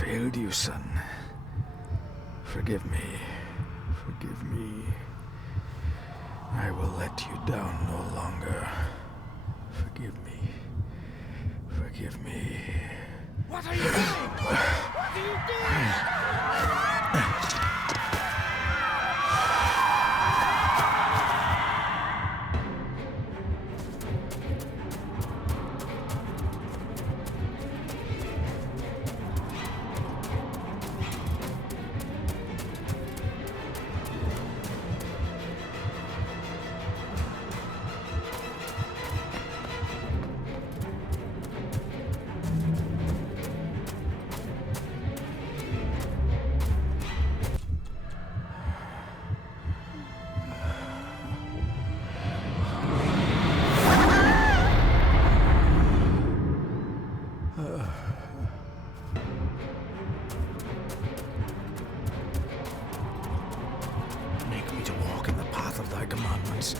failed you, son. Forgive me. Forgive me. I will let you down no longer. Forgive me. Forgive me. What are you doing? What are you doing? Make me to walk in the path of thy commandments.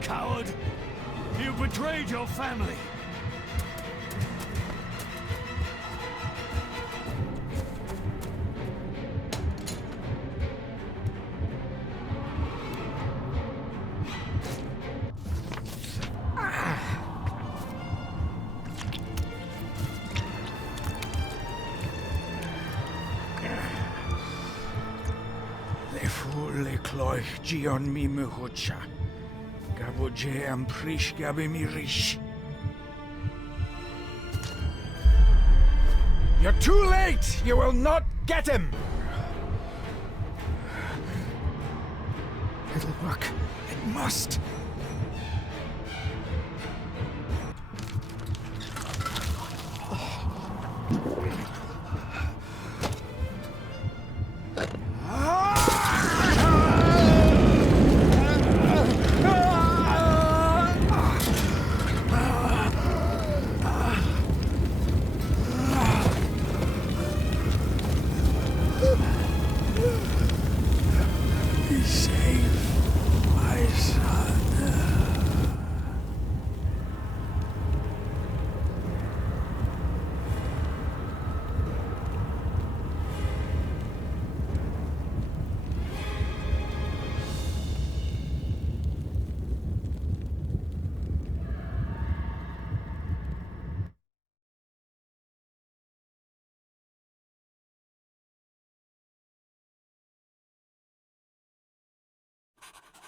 Coward! You betrayed your family! Le cloich gion mi muhucha. Gaboje am prish gabi mi rish. You're too late! You will not get him! It'll work. It must. Be safe, my son.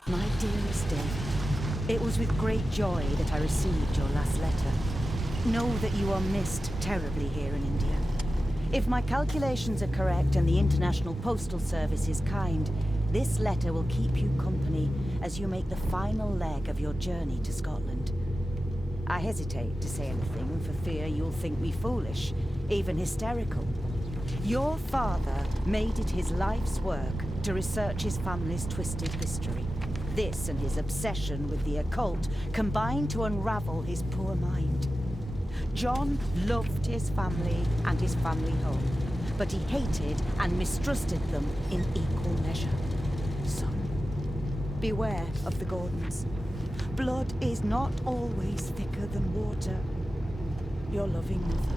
My dearest David, it was with great joy that I received your last letter. Know that you are missed terribly here in India. If my calculations are correct and the International Postal Service is kind, this letter will keep you company as you make the final leg of your journey to Scotland. I hesitate to say anything for fear you'll think me foolish, even hysterical. Your father made it his life's work to research his family's twisted history. This and his obsession with the occult combined to unravel his poor mind. John loved his family and his family home, but he hated and mistrusted them in equal measure. Son, beware of the Gordons. Blood is not always thicker than water. Your loving mother.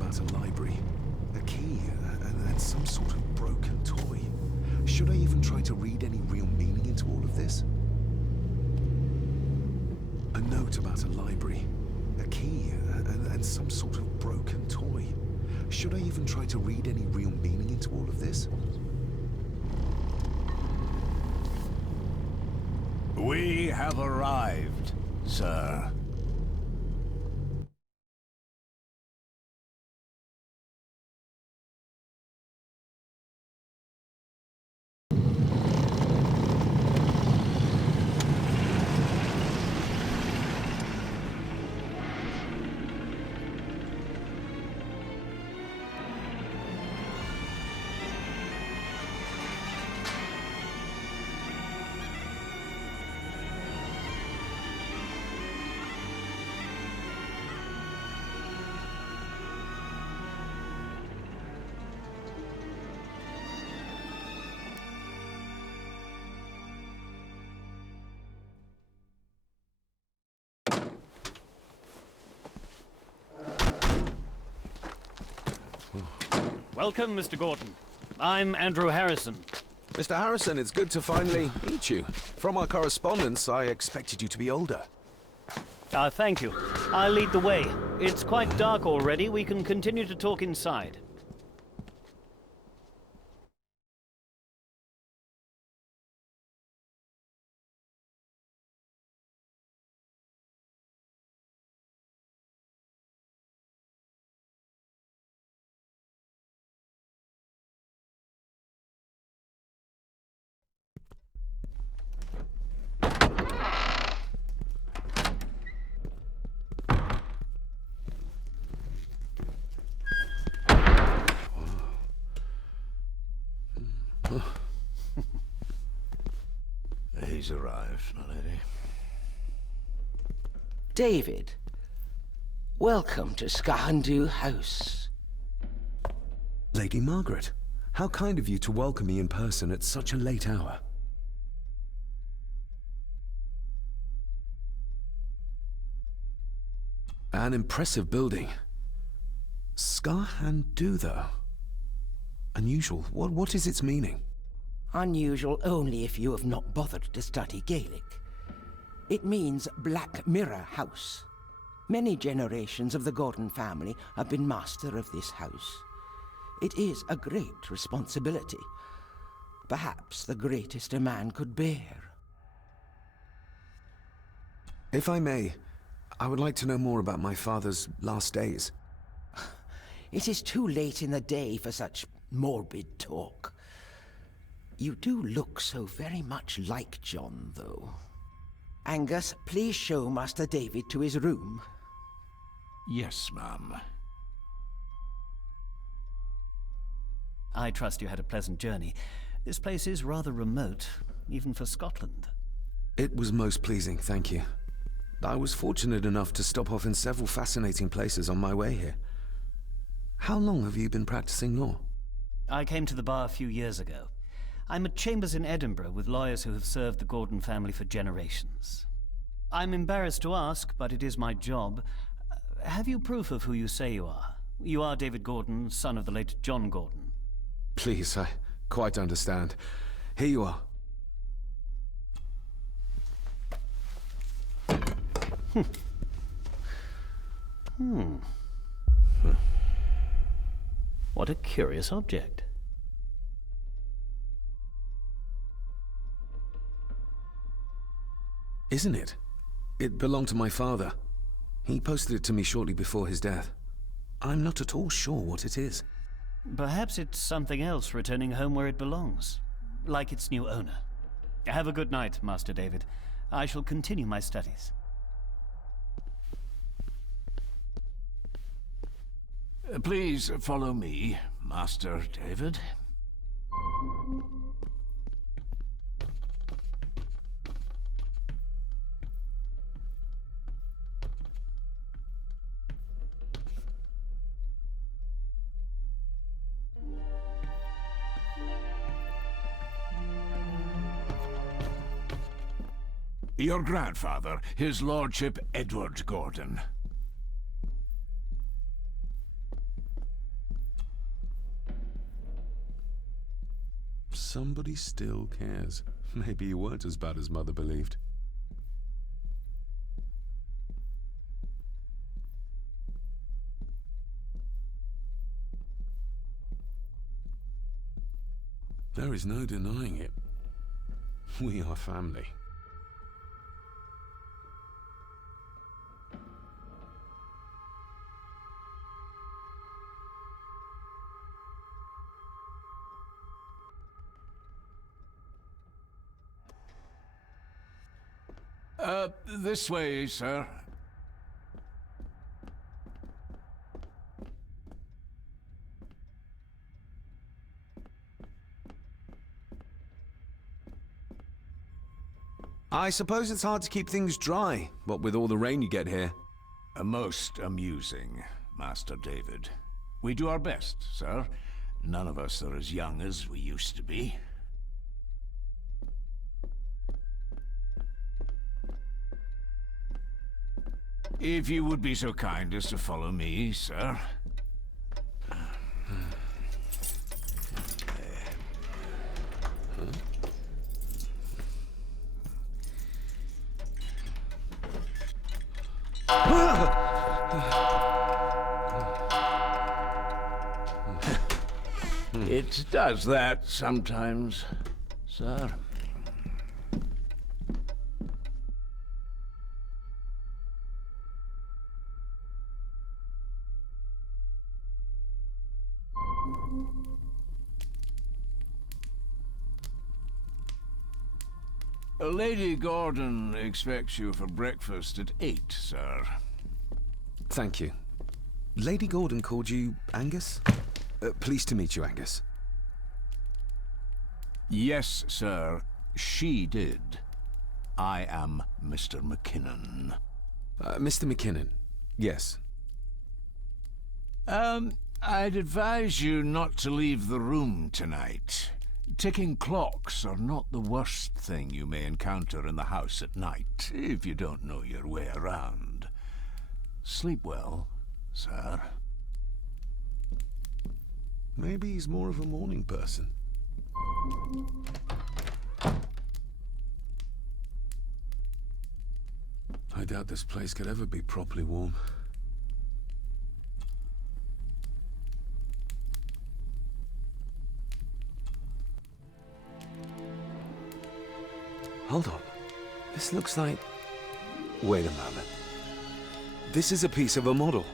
about a library, a key, and some sort of broken toy. Should I even try to read any real meaning into all of this? A note about a library, a key, and some sort of broken toy. Should I even try to read any real meaning into all of this? We have arrived, sir. Welcome, Mr. Gordon. I'm Andrew Harrison. Mr. Harrison, it's good to finally meet you. From our correspondence, I expected you to be older. Thank you. I'll lead the way. It's quite dark already. We can continue to talk inside. He's arrived, my lady. David, welcome to Skahandu House. Lady Margaret, how kind of you to welcome me in person at such a late hour. An impressive building. Skahandu, though. Unusual. What is its meaning? Unusual only if you have not bothered to study Gaelic. It means Black Mirror House. Many generations of the Gordon family have been master of this house. It is a great responsibility. Perhaps the greatest a man could bear. If I may, I would like to know more about my father's last days. It is too late in the day for such morbid talk. You do look so very much like John, though. Angus, please show Master David to his room. Yes, ma'am. I trust you had a pleasant journey. This place is rather remote, even for Scotland. It was most pleasing, thank you. I was fortunate enough to stop off in several fascinating places on my way here. How long have you been practicing law? I came to the bar a few years ago. I'm at Chambers in Edinburgh with lawyers who have served the Gordon family for generations. I'm embarrassed to ask, but it is my job. Have you proof of who you say you are? You are David Gordon, son of the late John Gordon. Please, I quite understand. Here you are. What a curious object. Isn't it? It belonged to my father. He posted it to me shortly before his death. I'm not at all sure what it is. Perhaps it's something else returning home where it belongs, like its new owner. Have a good night, Master David. I shall continue my studies. Please follow me, Master David. Your grandfather, His Lordship Edward Gordon. Somebody still cares. Maybe you weren't as bad as Mother believed. There is no denying it. We are family. This way, sir. I suppose it's hard to keep things dry, what with all the rain you get here. Most amusing, Master David. We do our best, sir. None of us are as young as we used to be. If you would be so kind as to follow me, sir. It does that sometimes, sir. Lady Gordon expects you for breakfast at 8, sir. Thank you. Lady Gordon called you Angus? Pleased to meet you, Angus. Yes, sir. She did. I am Mr. McKinnon. Mr. McKinnon. Yes. I'd advise you not to leave the room tonight. Ticking clocks are not the worst thing you may encounter in the house at night, if you don't know your way around. Sleep well, sir. Maybe he's more of a morning person. I doubt this place could ever be properly warm. Hold on. This looks like... Wait a moment. This is a piece of a model.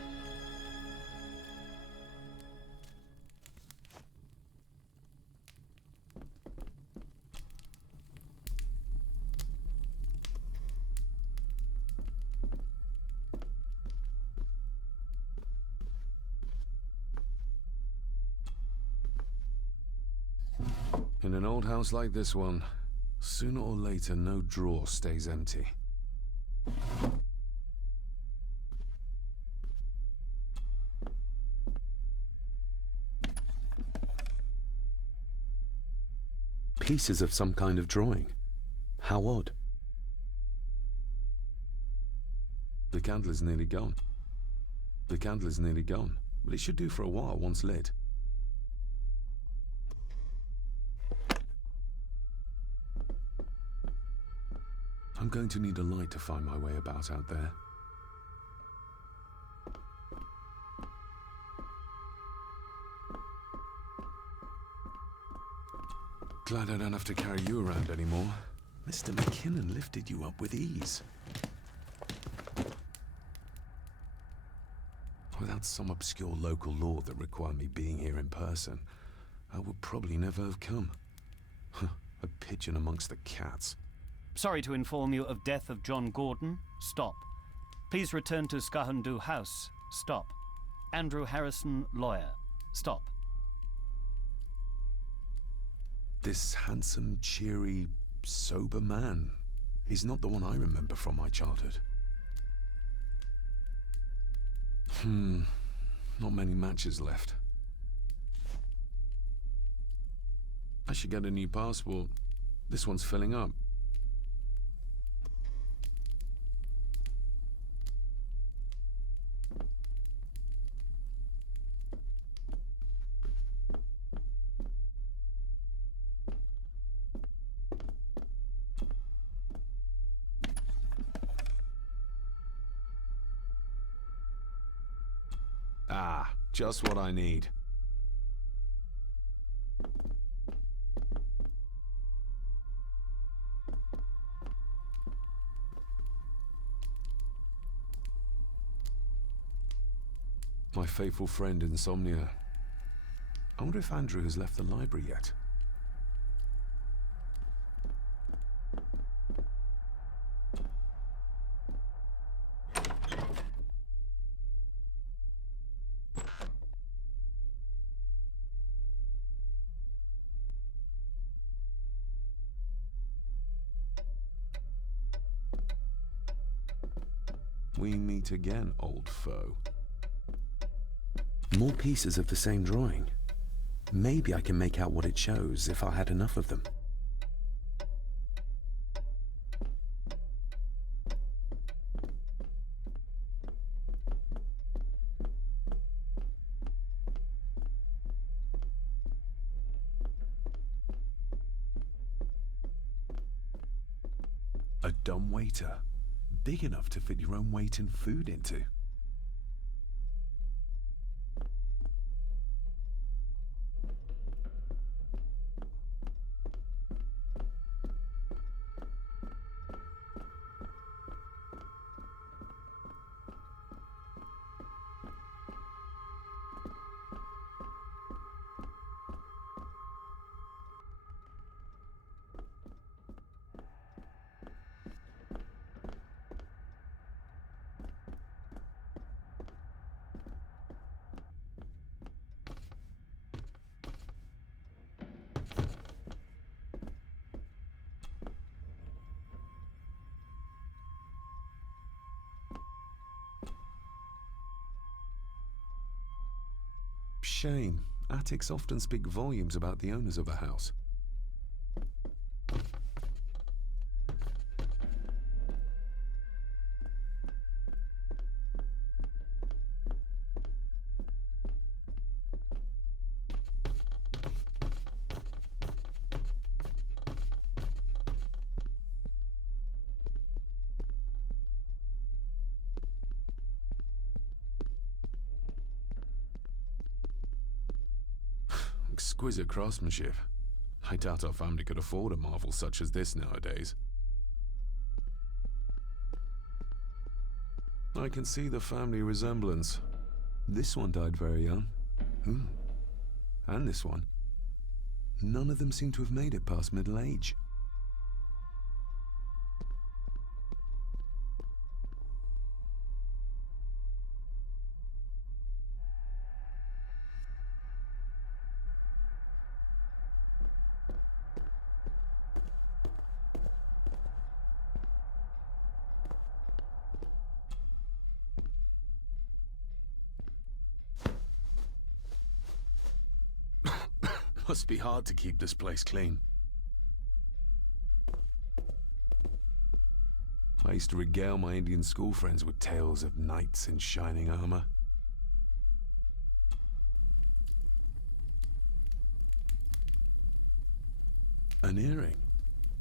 In an old house like this one, sooner or later, no drawer stays empty. Pieces of some kind of drawing. How odd. The candle is nearly gone. The candle is nearly gone, but it should do for a while once lit. I'm going to need a light to find my way about out there. Glad I don't have to carry you around anymore. Mr. McKinnon lifted you up with ease. Without some obscure local law that required me being here in person, I would probably never have come. A pigeon amongst the cats. Sorry to inform you of death of John Gordon. Stop. Please return to Skahundu House. Stop. Andrew Harrison, lawyer. Stop. This handsome, cheery, sober man. He's not the one I remember from my childhood. Not many matches left. I should get a new passport. This one's filling up. Ah, just what I need. My faithful friend Insomnia. I wonder if Andrew has left the library yet. We meet again, old foe. More pieces of the same drawing. Maybe I can make out what it shows if I had enough of them. A dumbwaiter. Big enough to fit your own weight and food into. Shame. Attics often speak volumes about the owners of a house. Exquisite craftsmanship. I doubt our family could afford a marvel such as this nowadays. I can see the family resemblance. This one died very young. And this one. None of them seem to have made it past middle age. Must be hard to keep this place clean. I used to regale my Indian school friends with tales of knights in shining armor. An earring.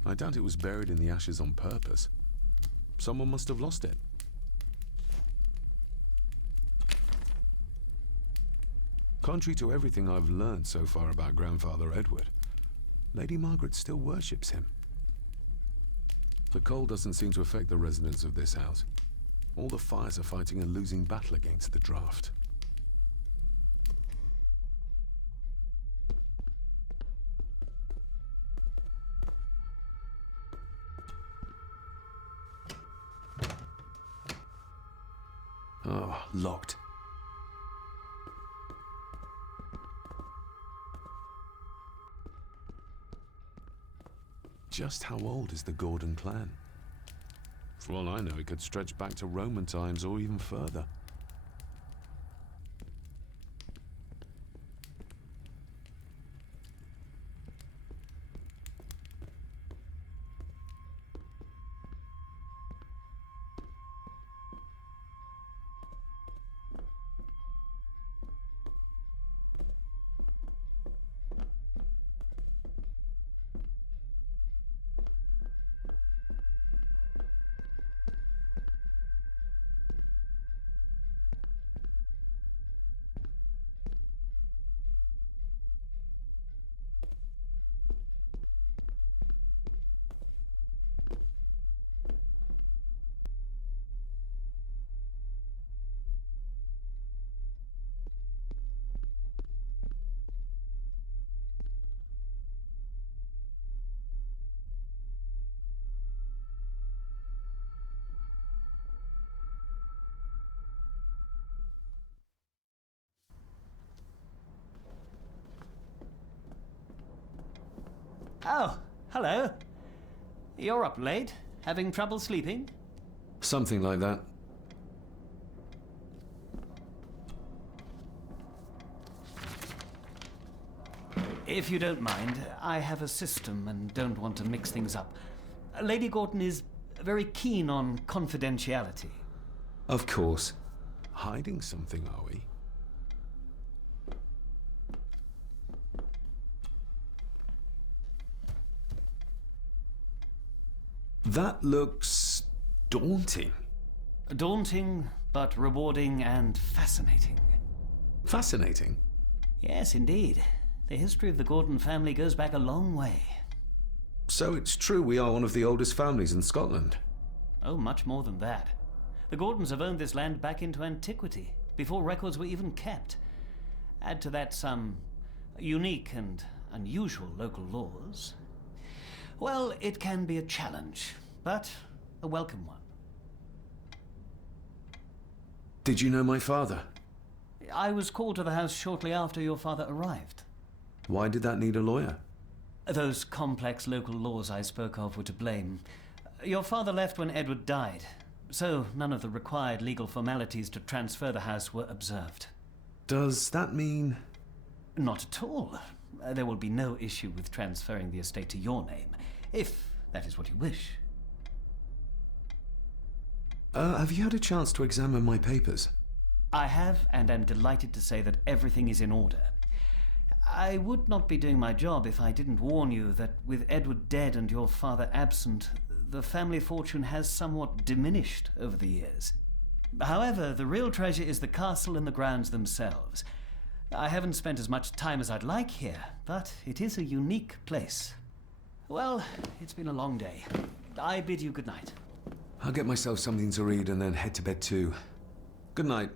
I doubt it was buried in the ashes on purpose. Someone must have lost it. Contrary to everything I've learned so far about Grandfather Edward, Lady Margaret still worships him. The cold doesn't seem to affect the residents of this house. All the fires are fighting a losing battle against the draft. Oh, locked. Just how old is the Gordon clan? For all I know, it could stretch back to Roman times or even further. Oh, hello. You're up late. Having trouble sleeping? Something like that. If you don't mind, I have a system and don't want to mix things up. Lady Gordon is very keen on confidentiality. Of course. Hiding something, are we? That looks daunting. Daunting, but rewarding and fascinating. Fascinating. Yes, indeed. The history of the Gordon family goes back a long way. So it's true we are one of the oldest families in Scotland. Oh, much more than that. The Gordons have owned this land back into antiquity, before records were even kept. Add to that some unique and unusual local laws. Well, it can be a challenge, but a welcome one. Did you know my father? I was called to the house shortly after your father arrived. Why did that need a lawyer? Those complex local laws I spoke of were to blame. Your father left when Edward died, so none of the required legal formalities to transfer the house were observed. Does that mean... Not at all. There will be no issue with transferring the estate to your name, if that is what you wish. Have you had a chance to examine my papers? I have, and am delighted to say that everything is in order. I would not be doing my job if I didn't warn you that with Edward dead and your father absent, the family fortune has somewhat diminished over the years. However, the real treasure is the castle and the grounds themselves. I haven't spent as much time as I'd like here, but it is a unique place. Well, it's been a long day. I bid you good night. I'll get myself something to read and then head to bed too. Good night.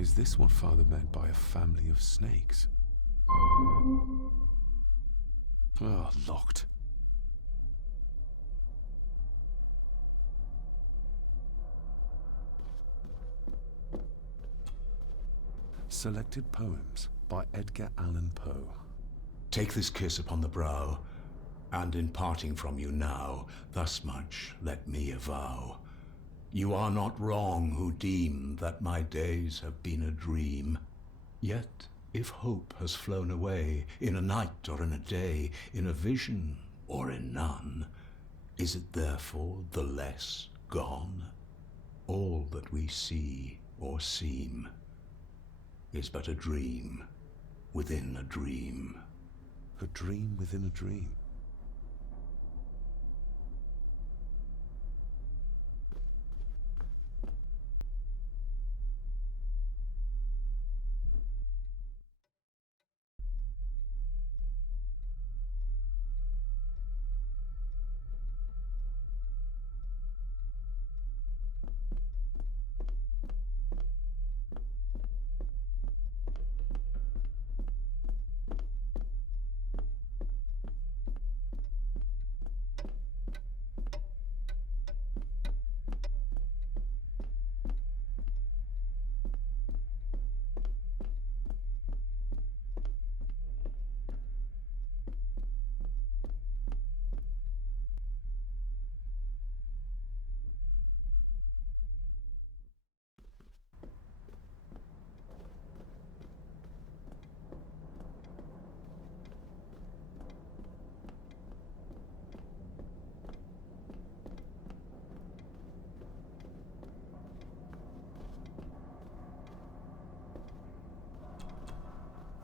Is this what Father meant by a family of snakes? Oh, locked. Selected Poems by Edgar Allan Poe. Take this kiss upon the brow, and in parting from you now, thus much let me avow. You are not wrong who deem that my days have been a dream. Yet, if hope has flown away, in a night or in a day, in a vision or in none, is it therefore the less gone? All that we see or seem is but a dream within a dream. A dream within a dream.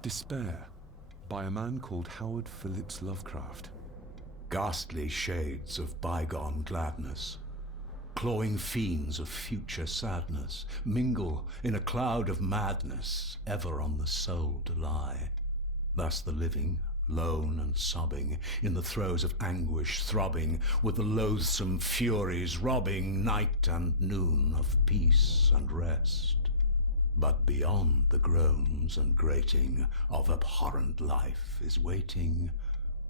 Despair, by a man called Howard Phillips Lovecraft. Ghastly shades of bygone gladness. clawing fiends of future sadness, mingle in a cloud of madness, ever on the soul to lie. Thus the living, lone and sobbing, in the throes of anguish throbbing, with the loathsome furies robbing night and noon of peace and rest. But beyond the groans and grating of abhorrent life is waiting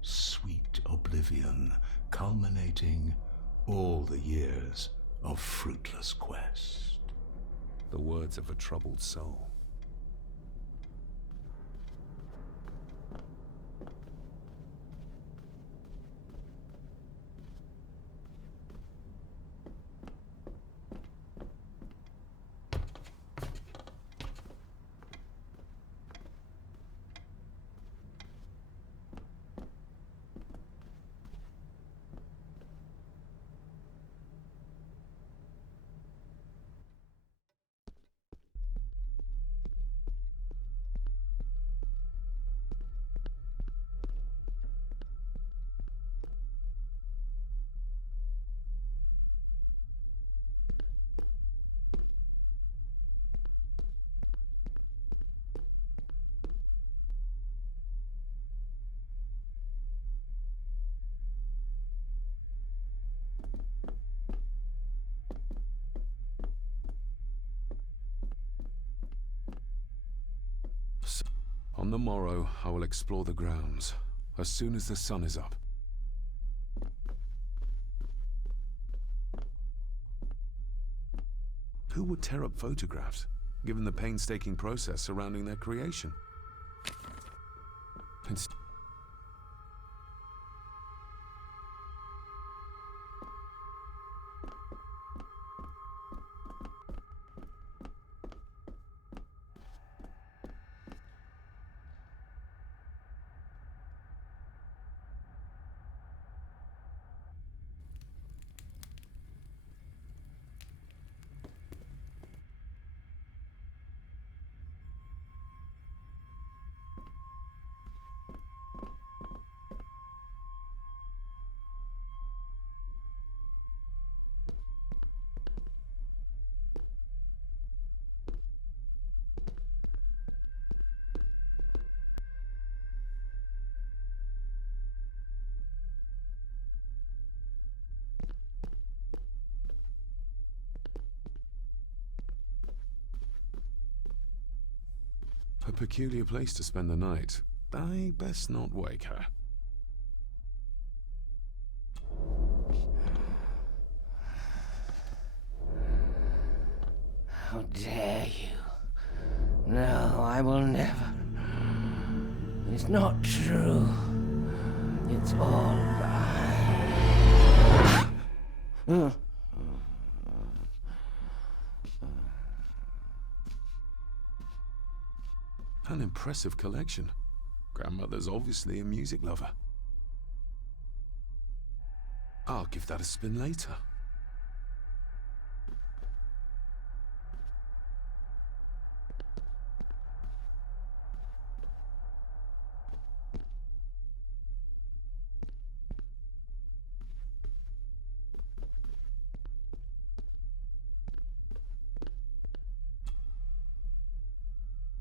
sweet oblivion, culminating all the years of fruitless quest. The words of a troubled soul. On the morrow, I will explore the grounds, as soon as the sun is up. Who would tear up photographs, given the painstaking process surrounding their creation? It's a peculiar place to spend the night. I best not wake her. How dare you? No, I will never. It's not true. It's all lie. An impressive collection. Grandmother's obviously a music lover. I'll give that a spin later.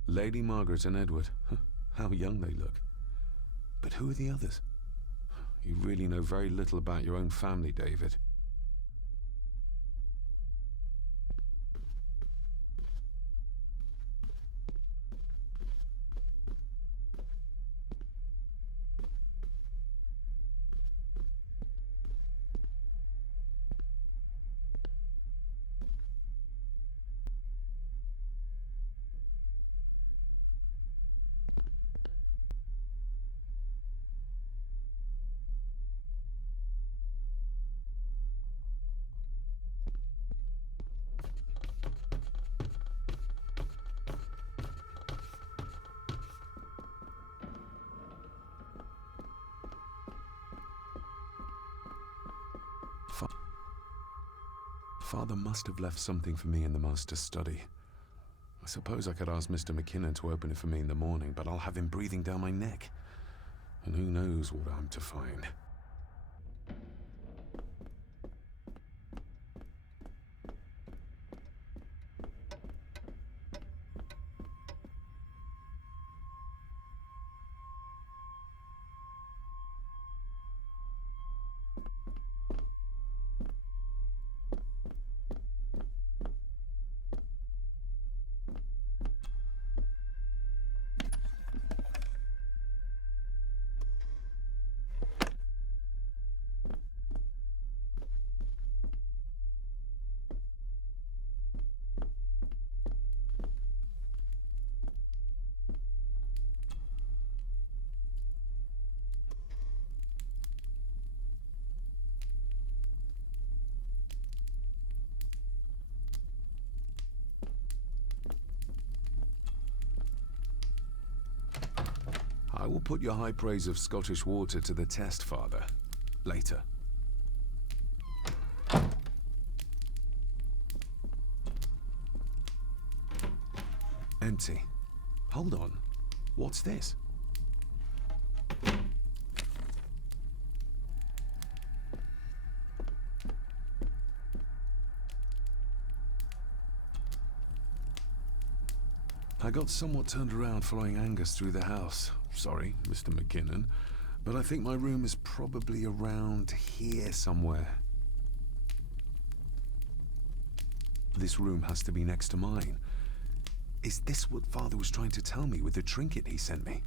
Lady Margaret and Edward. How young they look. But who are the others? You really know very little about your own family, David. Father must have left something for me in the master's study. I suppose I could ask Mr. McKinnon to open it for me in the morning, but I'll have him breathing down my neck. And who knows what I'm to find. I will put your high praise of Scottish water to the test, Father. Later. Empty. Hold on. What's this? I got somewhat turned around following Angus through the house. Sorry, Mr. McKinnon, but I think my room is probably around here somewhere. This room has to be next to mine. Is this what Father was trying to tell me with the trinket he sent me?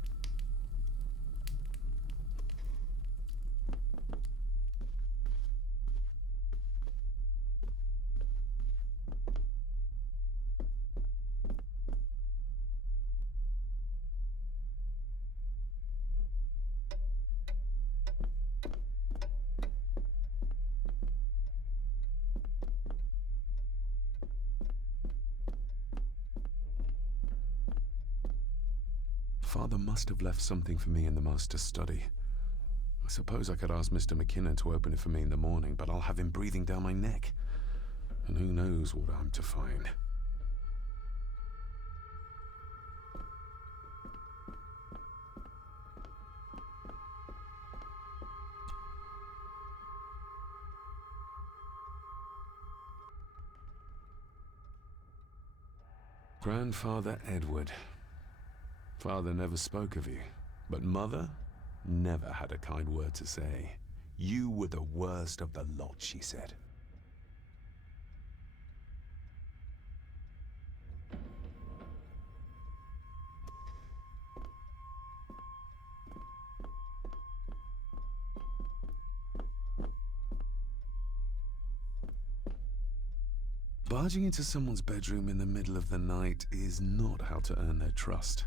Father must have left something for me in the Master's study. I suppose I could ask Mr. McKinnon to open it for me in the morning, but I'll have him breathing down my neck. And who knows what I'm to find. Grandfather Edward. Father never spoke of you, but Mother never had a kind word to say. You were the worst of the lot, she said. Barging into someone's bedroom in the middle of the night is not how to earn their trust.